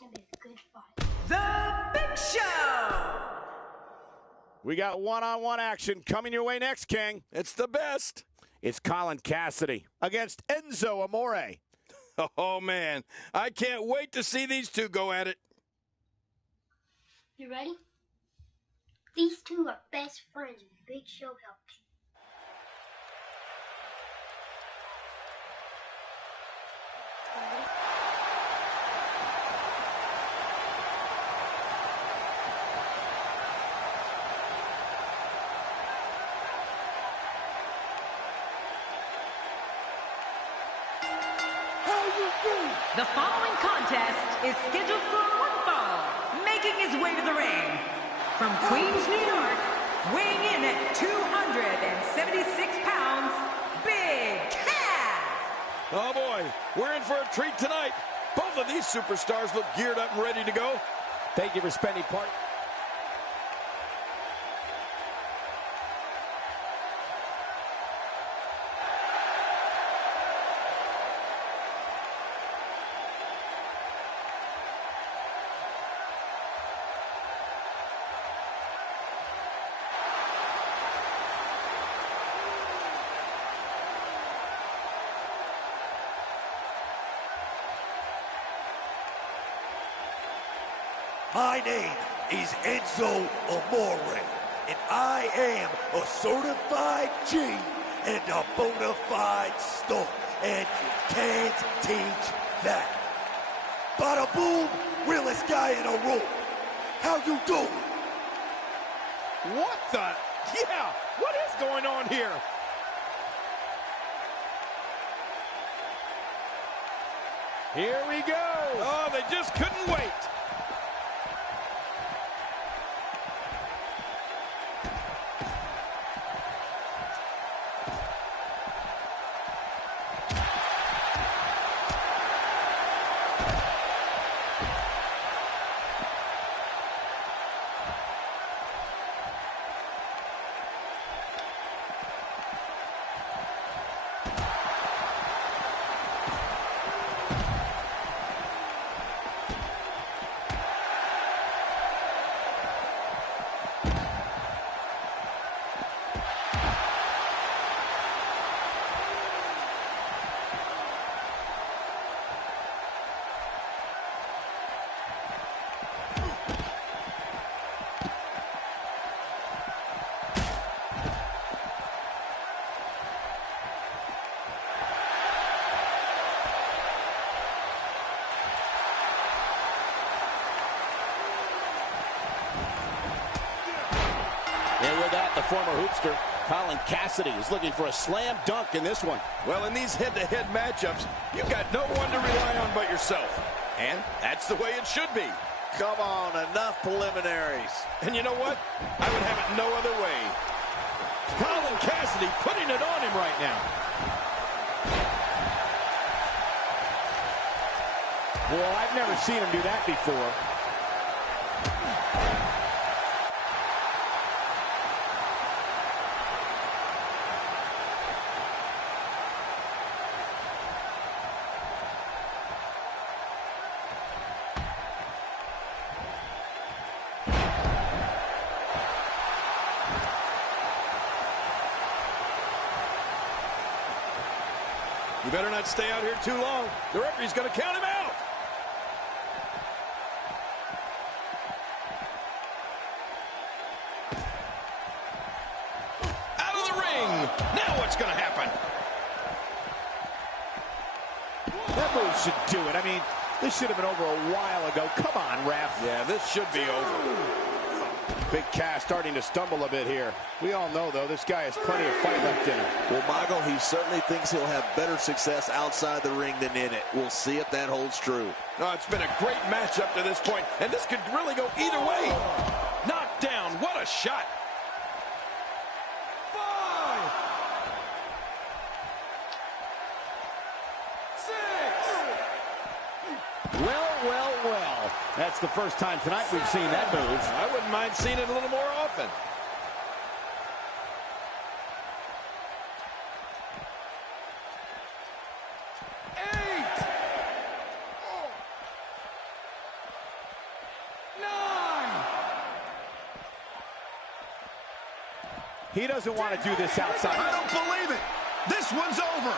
gonna be a good fight. The Big Show! We got one-on-one action coming your way next, King. It's the best. It's Colin Cassidy against Enzo Amore. Oh, man. I can't wait to see these two go at it. You ready? These two are best friends and Big Show helps you. The following contest is scheduled for one fall, making his way to the ring. From Queens, New York, weighing in at 276 pounds, Big Cass! Oh, boy. We're in for a treat tonight. Both of these superstars look geared up and ready to go. Thank you for spending part. My name is Enzo Amore, and I am a certified G and a bona fide star, and you can't teach that. Bada boom, realest guy in a room. How you doing? What the? Yeah, what is going on here? Here we go. Oh, they just couldn't wait. And with that, the former hoopster, Colin Cassidy, is looking for a slam dunk in this one. Well, in these head-to-head matchups, you've got no one to rely on but yourself. And that's the way it should be. Come on, enough preliminaries. And you know what? I would have it no other way. Colin Cassidy putting it on him right now. Well, I've never seen him do that before. You better not stay out here too long. The referee's going to count him out. Out of the ring. Now what's going to happen? That move should do it. I mean, this should have been over a while ago. Come on, ref. Yeah, this should be over. Big Cass starting to stumble a bit here. We all know, though, this guy has plenty of fight left in him. Well, Michael, he certainly thinks he'll have better success outside the ring than in it. We'll see if that holds true. Oh, it's been a great match up to this point, and this could really go either way. Knocked down. What a shot. 5, 6. Well. That's the first time tonight we've seen that move. I wouldn't mind seeing it a little more often. He doesn't want to do this outside. I don't believe it. This one's over.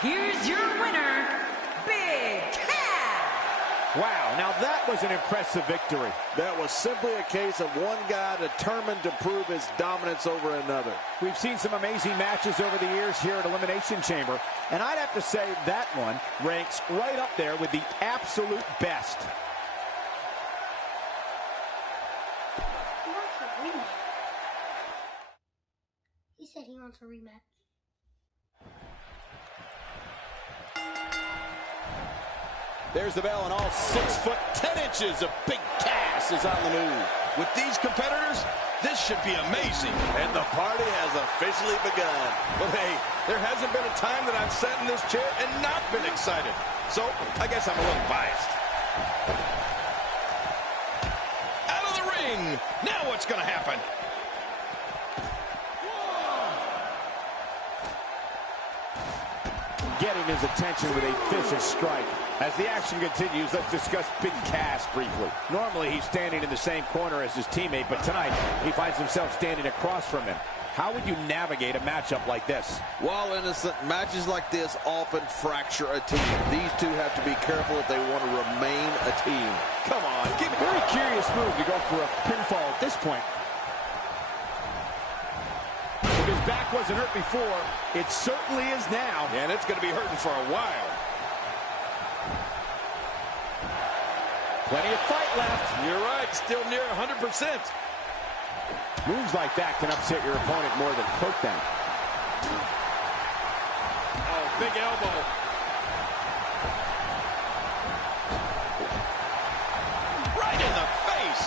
Here's your winner, Big Cass. Wow, now that was an impressive victory. That was simply a case of one guy determined to prove his dominance over another. We've seen some amazing matches over the years here at Elimination Chamber, and I'd have to say that one ranks right up there with the absolute best. He wants a rematch. He said he wants a rematch. There's the bell, and all 6 foot 10 inches of Big Cass is on the move. With these competitors, this should be amazing. And the party has officially begun. But hey, there hasn't been a time that I've sat in this chair and not been excited. So, I guess I'm a little biased. Out of the ring! Now what's going to happen? Getting his attention with a vicious strike. As the action continues, let's discuss Big Cass briefly. Normally, he's standing in the same corner as his teammate, but tonight, he finds himself standing across from him. How would you navigate a matchup like this? While innocent, matches like this often fracture a team. These two have to be careful if they want to remain a team. Come on, give me a very curious move to go for a pinfall at this point. If his back wasn't hurt before, it certainly is now. And it's going to be hurting for a while. Plenty of fight left. You're right, still near 100%. Moves like that can upset your opponent more than hurt them. Oh, big elbow. Right in the face.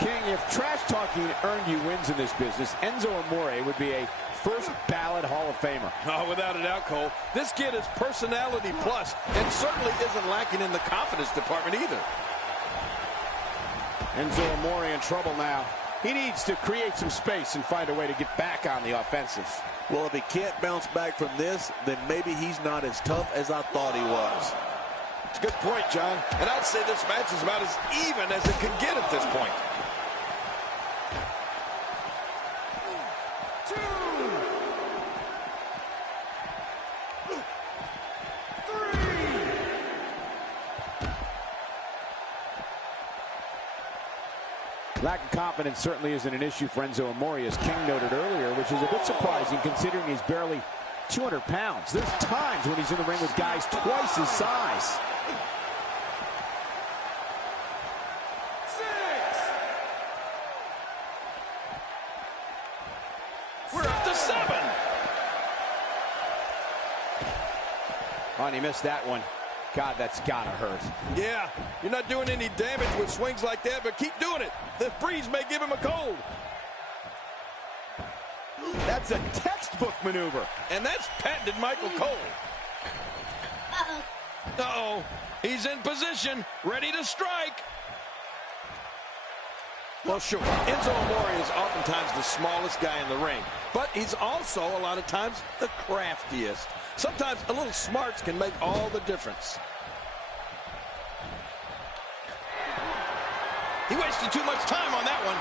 King, if trash talking earned you wins in this business, Enzo Amore would be a first ballot Hall of Famer. Oh, without a doubt, Cole. This kid is personality plus, and certainly isn't lacking in the confidence department either. Enzo Amore in trouble now. He needs to create some space and find a way to get back on the offensive. Well, if he can't bounce back from this, then maybe he's not as tough as I thought he was. It's a good point, John. And I'd say this match is about as even as it can get at this point. Lack of confidence certainly isn't an issue for Enzo Amore, as King noted earlier, which is a bit surprising considering he's barely 200 pounds. There's times when he's in the ring with guys twice his size. 6. We're up to 7. Oh, and he missed that one. God, that's gotta hurt. Yeah, you're not doing any damage with swings like that, but keep doing it. The breeze may give him a cold. That's a textbook maneuver. And that's patented Michael Cole. Uh-oh. Uh-oh. He's in position, ready to strike. Well, sure, Enzo Amore is oftentimes the smallest guy in the ring, but he's also a lot of times the craftiest. Sometimes a little smarts can make all the difference. He wasted too much time on that one.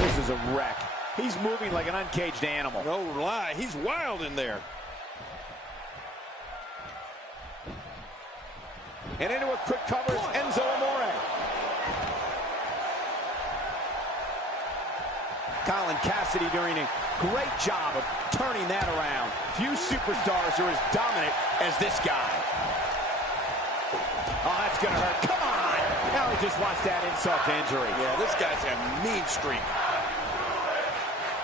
This is a wreck. He's moving like an uncaged animal. No lie, he's wild in there. And into a quick cover is Enzo Amore. Colin Cassidy doing a great job of turning that around. Few superstars are as dominant as this guy. Oh, that's gonna hurt. Come on! Now he just wants that insult to injury. Yeah, this guy's a mean streak.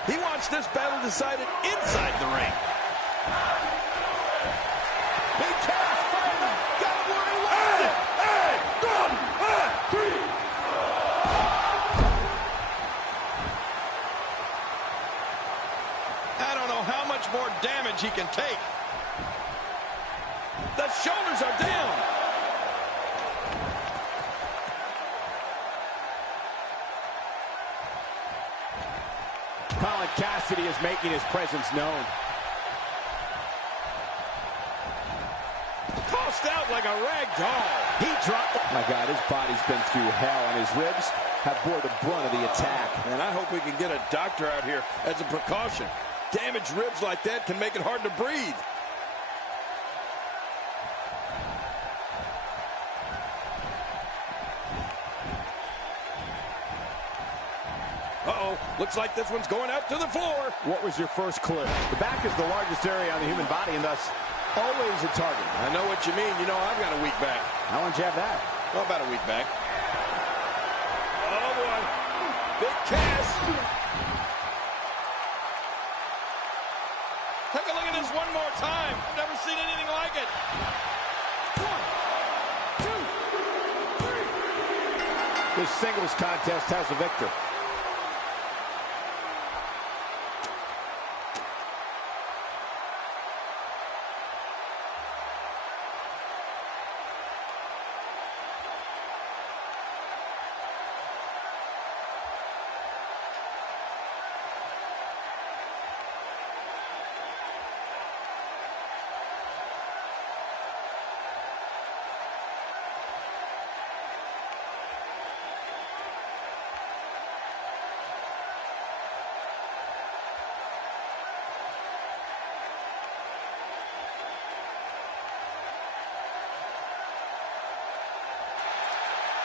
He wants this battle decided inside the ring. Big Cass fighting. Got him where he wants it. I don't know how much more damage he can take. The shoulders are down. opponent, Cassidy, is making his presence known. Tossed out like a rag doll. He dropped. My God, his body's been through hell, and his ribs have bore the brunt of the attack. And I hope we can get a doctor out here as a precaution. Damaged ribs like that can make it hard to breathe. Uh-oh, looks like this one's going out to the floor. What was your first clue? The back is the largest area on the human body, and thus always a target. I know what you mean. You know, I've got a weak back. How long did you have that? Well, about a week back. Oh, boy. Big Cass. Take a look at this one more time. I've never seen anything like it. 1, 2, 3. This singles contest has a victor.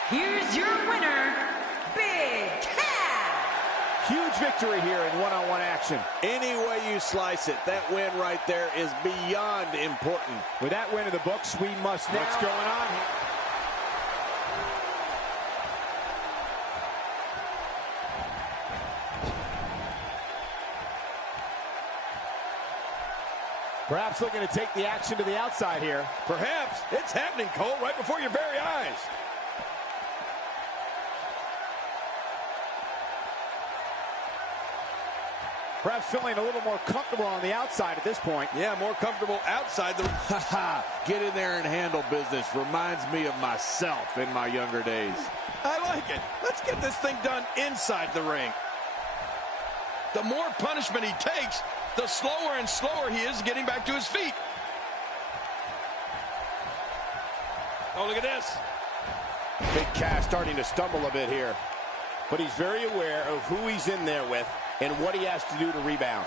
Here's your winner, Big Cass. Huge victory here in one-on-one action. Any way you slice it, that win right there is beyond important. With that win in the books, we must now... What's going on here? Perhaps looking to take the action to the outside here. Perhaps. It's happening, Cole, right before your very eyes. Perhaps feeling a little more comfortable on the outside at this point. Yeah, more comfortable outside the... Get in there and handle business. Reminds me of myself in my younger days. I like it. Let's get this thing done inside the ring. The more punishment he takes, the slower and slower he is getting back to his feet. Oh, look at this. Big Cass starting to stumble a bit here. But he's very aware of who he's in there with and what he has to do to rebound.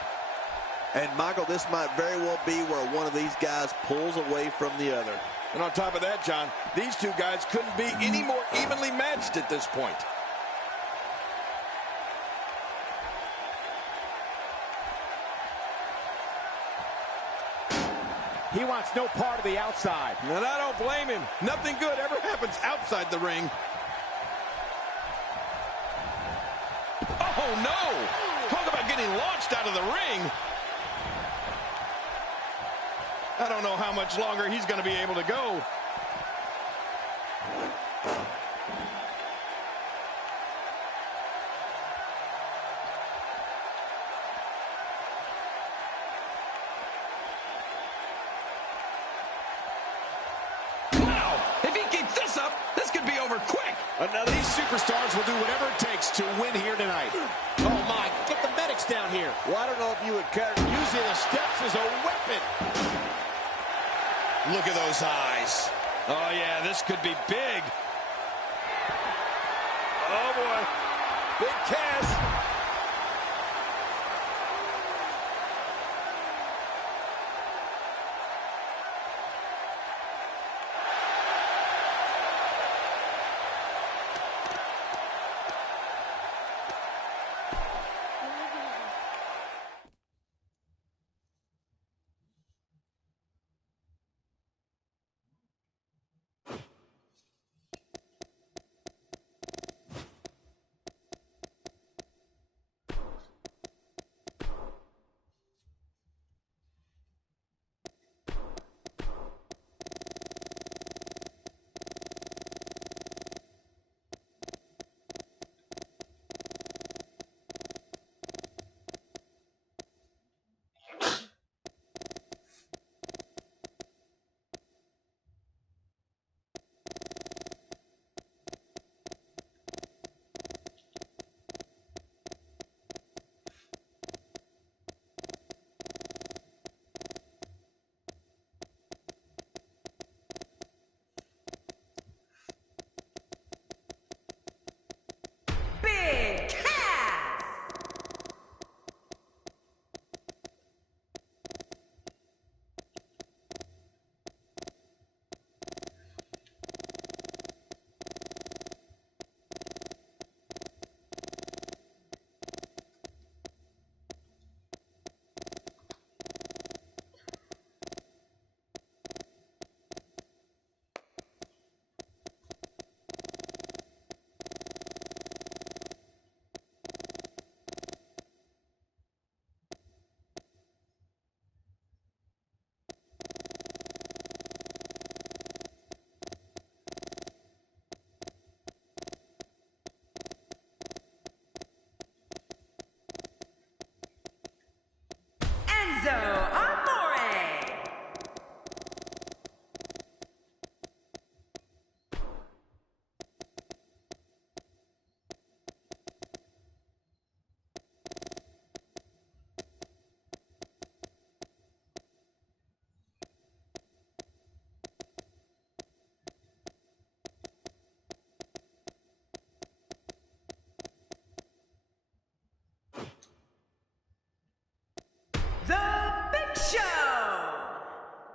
And, Michael, this might very well be where one of these guys pulls away from the other. And on top of that, John, these two guys couldn't be any more evenly matched at this point. He wants no part of the outside. And I don't blame him. Nothing good ever happens outside the ring. Oh, no! Talk about getting launched out of the ring. I don't know how much longer he's going to be able to go. Wow! If he keeps this up, this could be over quick. These superstars will do whatever it takes to win here tonight. Oh, my. Get the medics down here. Well, I don't know if you would care. Using the steps as a weapon. Look at those eyes. Oh, yeah, this could be big. Oh, boy. Big Cass.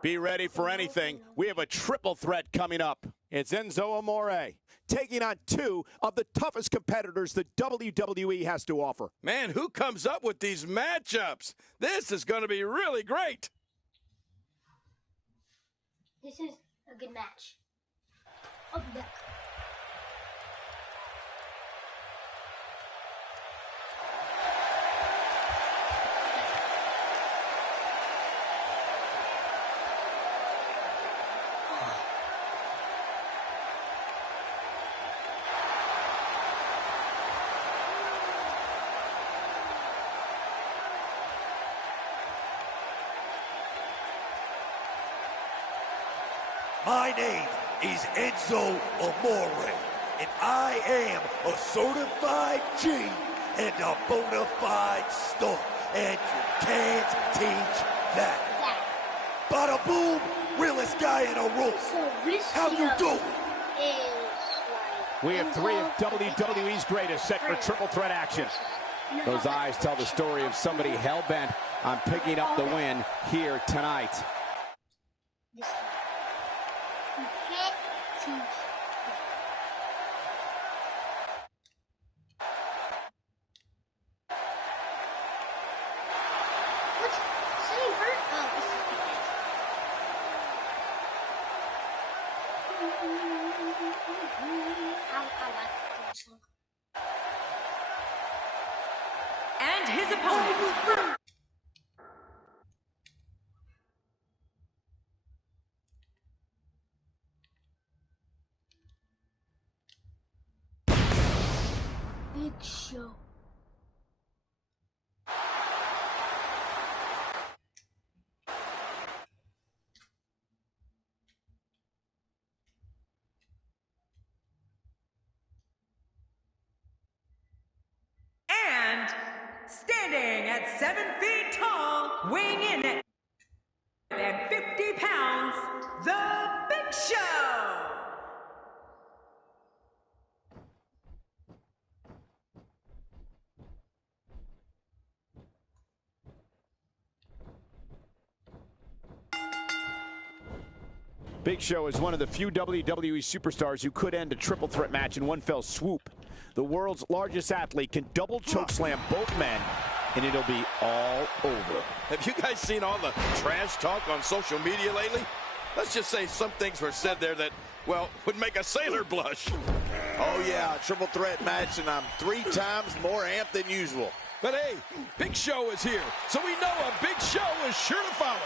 Be ready for anything. We have a triple threat coming up. It's Enzo Amore taking on two of the toughest competitors the WWE has to offer. Man, who comes up with these matchups? This is going to be really great. This is a good match. I'll be back. My name is Enzo Amore, and I am a certified G and a bona fide star, and you can't teach that. Bada boom, realest guy in a room. So this How you doing? is like We have three of WWE's greatest set for triple threat action. Those eyes tell the story of somebody hell-bent on picking up the win here tonight. This is- You can't teach that. What's saying hurt? Oh, this is I like this one. And his opponent, Big Show. and standing at 7 feet tall, weighing in at 50 pounds, the Big Show. Big Show is one of the few WWE superstars who could end a triple threat match in one fell swoop. The world's largest athlete can double chokeslam both men, and it'll be all over. Have you guys seen all the trash talk on social media lately? Let's just say some things were said there that, well, would make a sailor blush. Oh, yeah, a triple threat match, and I'm 3 times more amped than usual. But hey, Big Show is here, so we know a big show is sure to follow.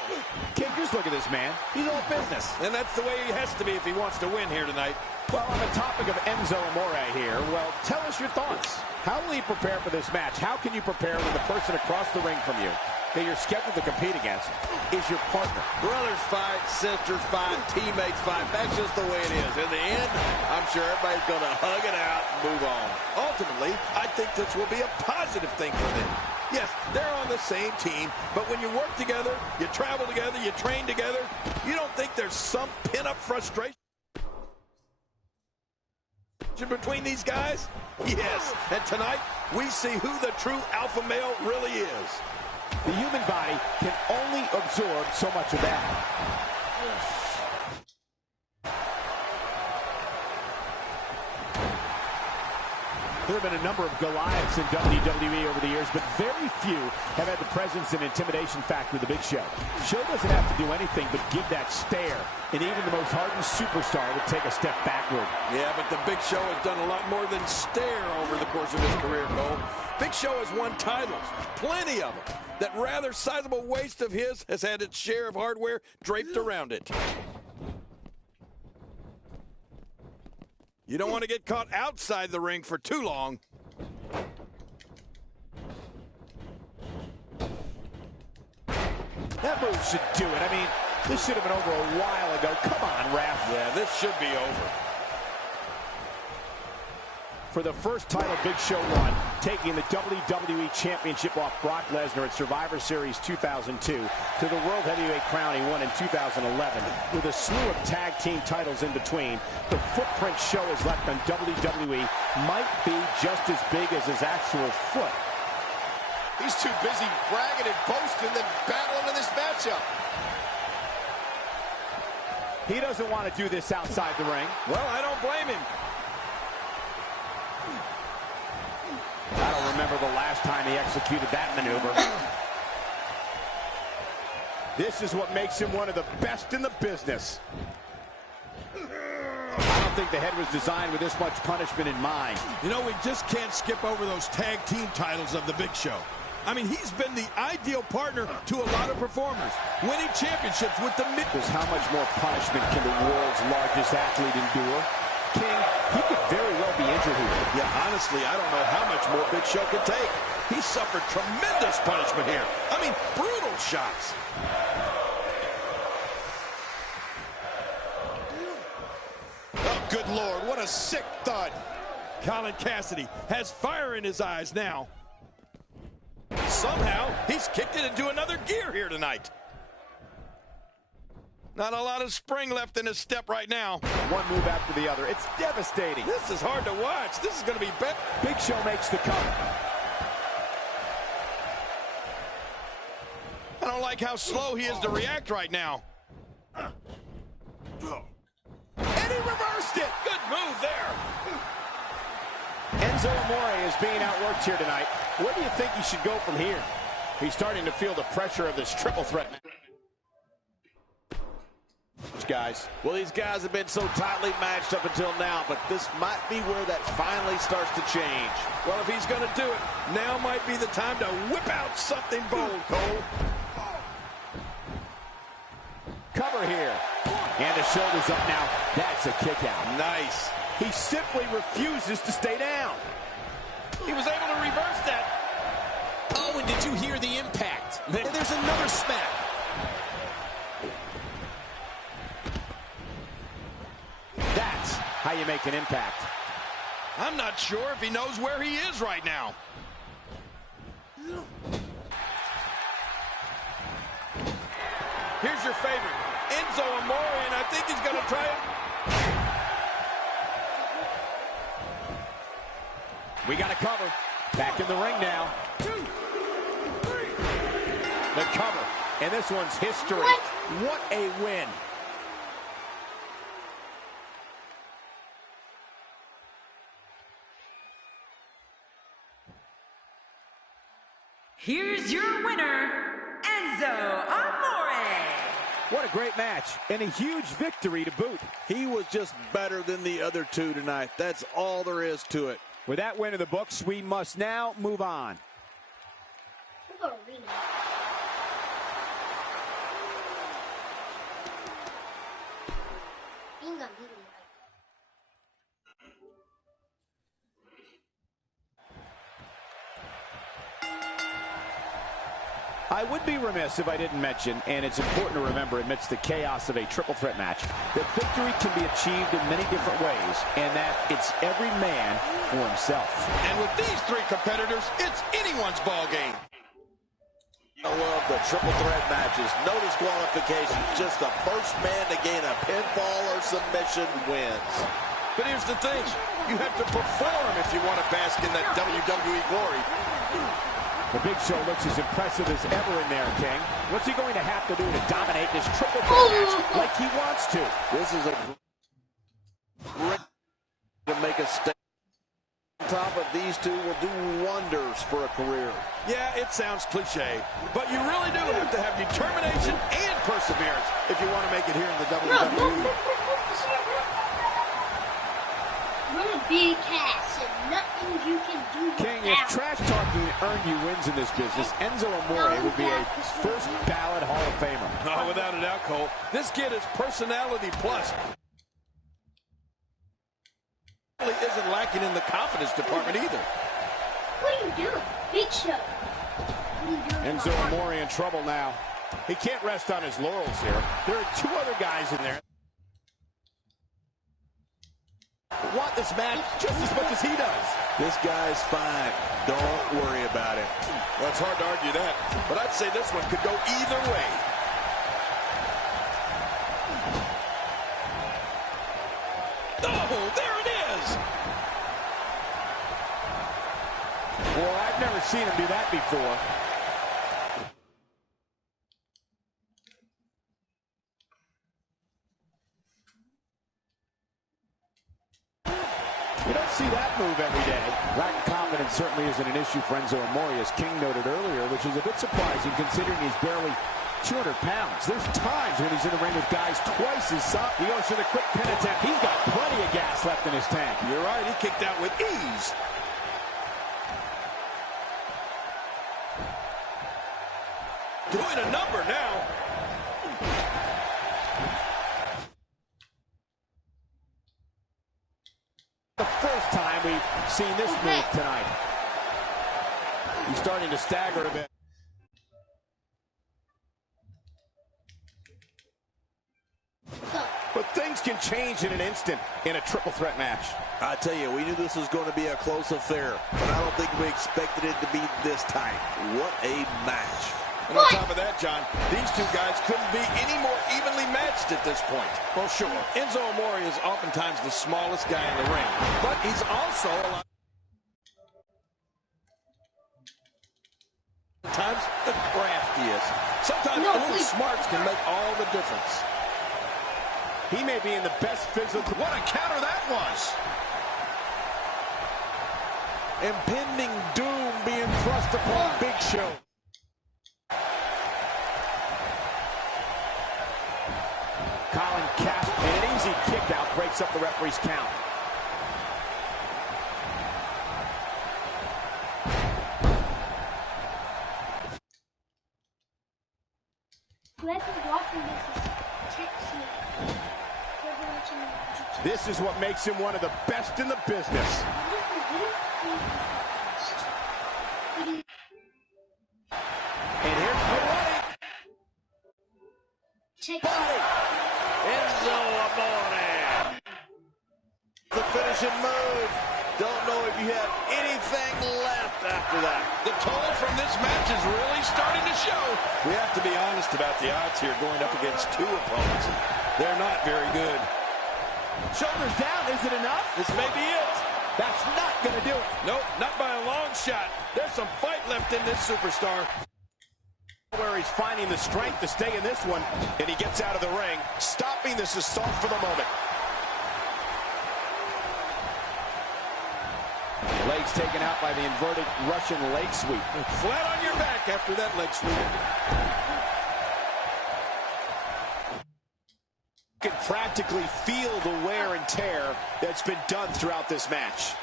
King, just look at this man. He's all business. And that's the way he has to be if he wants to win here tonight. Well, on the topic of Enzo Amore here, well, tell us your thoughts. How will he prepare for this match? How can you prepare when the person across the ring from you that you're scheduled to compete against is your partner? Brothers fight, sisters fight, teammates fight. That's just the way it is. In the end, I'm sure everybody's going to hug it out and move on. Ultimately, I think this will be a positive thing for them. Yes, they're on the same team, but when you work together, you travel together, you train together, you don't think there's some pin-up frustration between these guys? Yes, and tonight, we see who the true alpha male really is. The human body can only absorb so much of that. There have been a number of Goliaths in WWE over the years, but very few have had the presence and intimidation factor of the Big Show. Show doesn't have to do anything but give that stare, and even the most hardened superstar would take a step backward. Yeah, but the Big Show has done a lot more than stare over the course of his career, Cole. Big Show has won titles, plenty of them. That rather sizable waist of his has had its share of hardware draped around it. You don't want to get caught outside the ring for too long. That move should do it. I mean, this should have been over a while ago. Come on, ref. Yeah, this should be over. For the first title Big Show won, taking the WWE Championship off Brock Lesnar at Survivor Series 2002 to the World Heavyweight crown he won in 2011. With a slew of tag team titles in between, the footprint Show has left on WWE might be just as big as his actual foot. He's too busy bragging and boasting than battling in this matchup. He doesn't want to do this outside the ring. Well, I don't blame him. I don't remember the last time he executed that maneuver. This is what makes him one of the best in the business. I don't think the head was designed with this much punishment in mind. You know, we just can't skip over those tag team titles of the Big Show. I mean, he's been the ideal partner to a lot of performers, winning championships with the Because how much more punishment can the world's largest athlete endure? King, he could very well be injured here. Yeah, honestly, I don't know how much more Big Show can take. He suffered tremendous punishment here. I mean, brutal shots. Oh, good Lord, what a sick thud. Colin Cassidy has fire in his eyes now. Somehow, he's kicked it into another gear here tonight. Not a lot of spring left in his step right now. One move after the other. It's devastating. This is hard to watch. This is going to be bad. Big Show makes the cover. I don't like how slow he is to react right now. And he reversed it. Good move there. Enzo Amore is being outworked here tonight. Where do you think he should go from here? He's starting to feel the pressure of this triple threat. Guys. Well, these guys have been so tightly matched up until now, but this might be where that finally starts to change. Well, if he's going to do it, now might be the time to whip out something bold, Cole. Cover here. And the shoulder's up now. That's a kick out. Nice. He simply refuses to stay down. He was able to reverse that. Oh, and did you hear the impact? And there's another smack. That's how you make an impact. I'm not sure if he knows where he is right now. Here's your favorite, Enzo Amore, and I think he's going to try it. We got a cover. Back in the ring now. 2, 3. The cover. And this one's history. What a win. Here's your winner, Enzo Amore. What a great match, and a huge victory to boot. He was just better than the other two tonight. That's all there is to it. With that win in the books, we must now move on. I would be remiss if I didn't mention, and it's important to remember amidst the chaos of a triple threat match, that victory can be achieved in many different ways, and that it's every man for himself. And with these three competitors, it's anyone's ball game. I love the triple threat matches. No disqualification. Just the first man to gain a pinfall or submission wins. But here's the thing. You have to perform if you want to bask in that WWE glory. The Big Show looks as impressive as ever in there, King. What's he going to have to do to dominate this triple threat match like he wants to? This is a great to make a statement. On top of these two will do wonders for a career. Yeah, it sounds cliche, but you really do have to have determination and perseverance if you want to make it here in the WWE. You're a big ass and nothing you can do. King, if trash talking earned you wins in this business, Enzo Amore would be a first ballot Hall of Famer. Oh, without a doubt, Cole. This kid is personality plus. Really isn't lacking in the confidence department either. What are you doing? Big Show. What are you doing? Enzo Amore in trouble now. He can't rest on his laurels here. There are two other guys in there who want this match just as much as he does. This guy's fine. Don't worry about it. Well, it's hard to argue that, but I'd say this one could go either way. Oh, there it is! Well, I've never seen him do that before. You don't see that move every day. Lack of confidence certainly isn't an issue for Enzo Amore, as King noted earlier, which is a bit surprising considering he's barely 200 pounds. There's times when he's in the ring with guys twice his size. He goes for the quick pin attempt. He's got plenty of gas left in his tank. You're right, he kicked out with ease. Doing a number now. The first time we've seen this move tonight. He's starting to stagger a bit. But things can change in an instant in a triple threat match. I tell you, we knew this was going to be a close affair, but I don't think we expected it to be this tight. What a match. And on top of that, John, these two guys couldn't be any more evenly matched at this point. Well, sure, Enzo Amore is oftentimes the smallest guy in the ring, but he's also a lot times the craftiest. Sometimes a little smarts can make all the difference. He may be in the best physical. What a counter that was. Impending doom being thrust upon Big Show. Colin Cass, and an easy kick out breaks up the referee's count. Whoever's watching this is texting. This is what makes him one of the best in the business. And here's the running. Enzo Amore. The finishing move. Don't know if you have anything left after that. The toll from this match is really starting to show. We have to be honest about the odds here going up against two opponents. They're not very good. Shoulders down, is it enough? This may be it. That's not going to do it. Nope, not by a long shot. There's some fight left in this superstar. Where he's finding the strength to stay in this one. And he gets out of the ring, stopping this assault for the moment. Legs taken out by the inverted Russian leg sweep. Flat on your back after that leg sweep. You can practically feel the wear and tear that's been done throughout this match.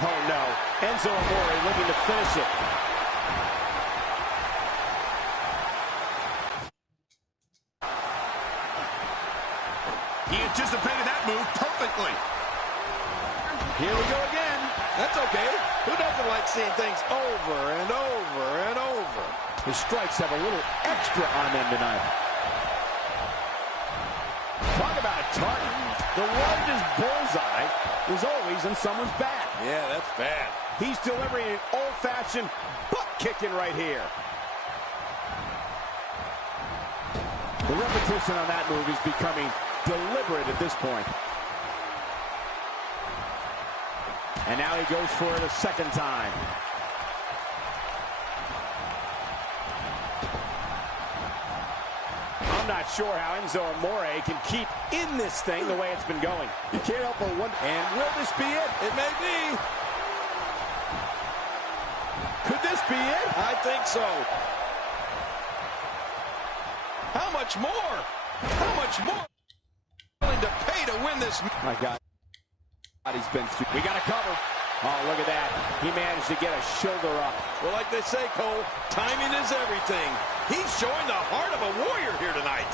Oh no, Enzo Amore looking to finish it. He anticipated that move perfectly. Here we go again. That's okay. Who doesn't like seeing things over and over and over? His strikes have a little extra on them tonight. Talk about a target. The largest bullseye is always in someone's back. Yeah, that's bad. He's delivering an old-fashioned butt kicking right here. The repetition on that move is becoming deliberate at this point. And now he goes for it a second time. I'm not sure how Enzo Amore can keep in this thing the way it's been going. You can't help but wonder. And will this be it? It may be. Could this be it? I think so. How much more? How much more? Willing to pay to win this. My God. He's been through. We got a cover. Oh, look at that. He managed to get a shoulder up. Well, like they say, Cole, timing is everything. He's showing the heart of a warrior here tonight.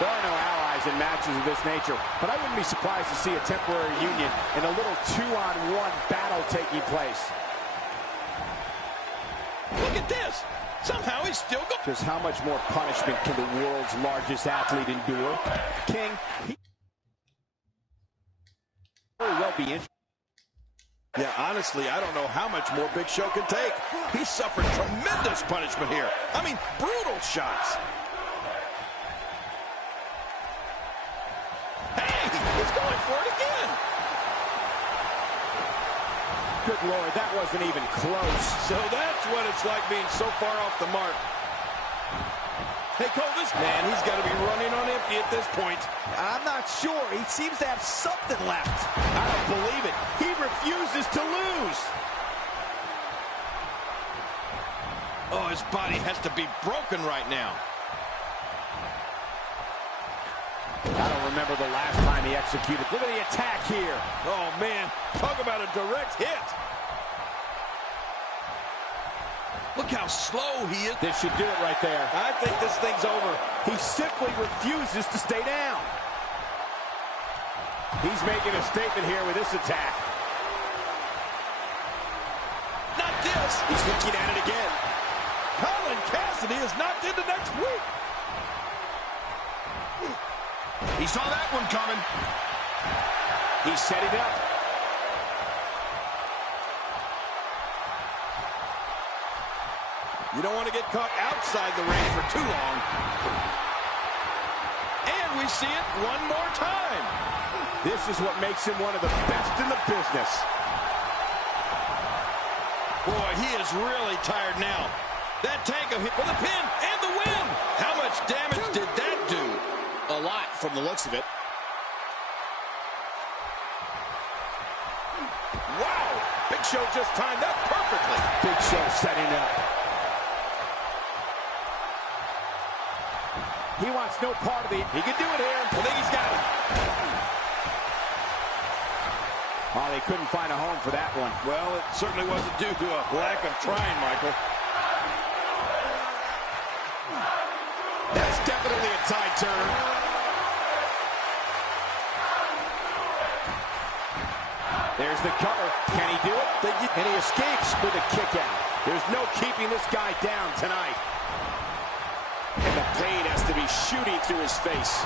There are no allies in matches of this nature, but I wouldn't be surprised to see a temporary union and a little two-on-one battle taking place. Look at this. Somehow he's still going. Just how much more punishment can the world's largest athlete endure? King, he very well be in. Yeah, honestly, I don't know how much more Big Show can take. He's suffered tremendous punishment here. I mean, brutal shots. Hey, he's going for it again. Good Lord, that wasn't even close. So that's what it's like being so far off the mark. Hey, Cole, this man, he's got to be running on empty at this point. I'm not sure. He seems to have something left. I don't believe it. He refuses to lose. Oh, his body has to be broken right now. I don't remember the last time he executed. Look at the attack here. Oh, man. Talk about a direct hit. Look how slow he is. This should do it right there. I think this thing's over. He simply refuses to stay down. He's making a statement here with this attack. Not this. He's looking at it again. Colin Cassidy is knocked into next week. He saw that one coming. He's setting up. You don't want to get caught outside the ring for too long. And we see it one more time. This is what makes him one of the best in the business. Boy, he is really tired now. That tank of hit for the pin and the win. How much damage did that do? A lot from the looks of it. Wow! Big Show just timed that perfectly. Big Show setting up. He wants no part of the... He can do it here. I think he's got it. Oh, they couldn't find a home for that one. Well, it certainly wasn't due to a lack of trying, Michael. That's definitely a tide turn. There's the cover. Can he do it? And he escapes with a kick out. There's no keeping this guy down tonight. And the pain has to be shooting through his face.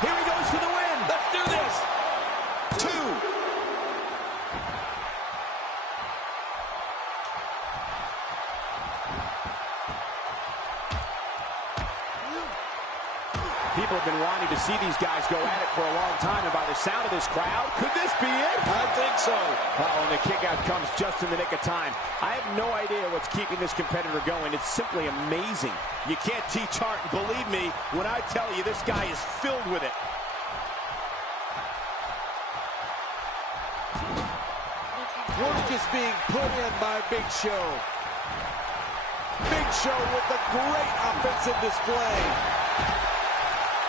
Here he goes for the win. Let's do this. 2. People have been wanting to see these guys go at it for a long time, and by the sound of this crowd, could this be it? I think so. Uh-oh, and the kick out comes just in the nick of time. I have no idea what's keeping this competitor going. It's simply amazing. You can't teach art, and believe me when I tell you this guy is filled with it. Work is being put in by Big Show. Big Show with a great offensive display.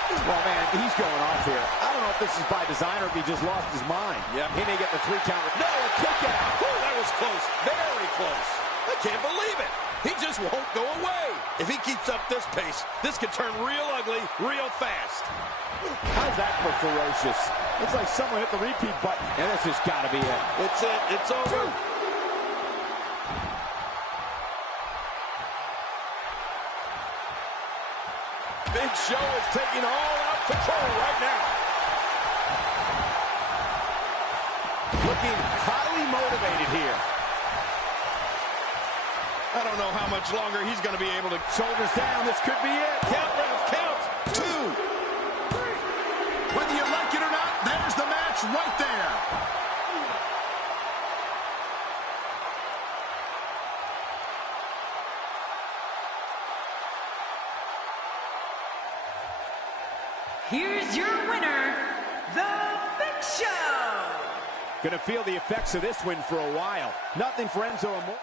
Well, man, he's going off here. I don't know if this is by design or if he just lost his mind. Yep. He may get the 3 count. No, a kick out. Whew, that was close. Very close. I can't believe it. He just won't go away. If he keeps up this pace, this could turn real ugly real fast. How's that for ferocious? It's like someone hit the repeat button, and this has got to be it. It's it. It's over. Big Show is taking all-out control right now. Looking highly motivated here. I don't know how much longer he's going to be able to. Shoulders down. This could be it. Count, Ralph, count. 2. Whether you like it or not, there's the match right there. Here's your winner, The Big Show. Gonna feel the effects of this win for a while. Nothing for Enzo Amore.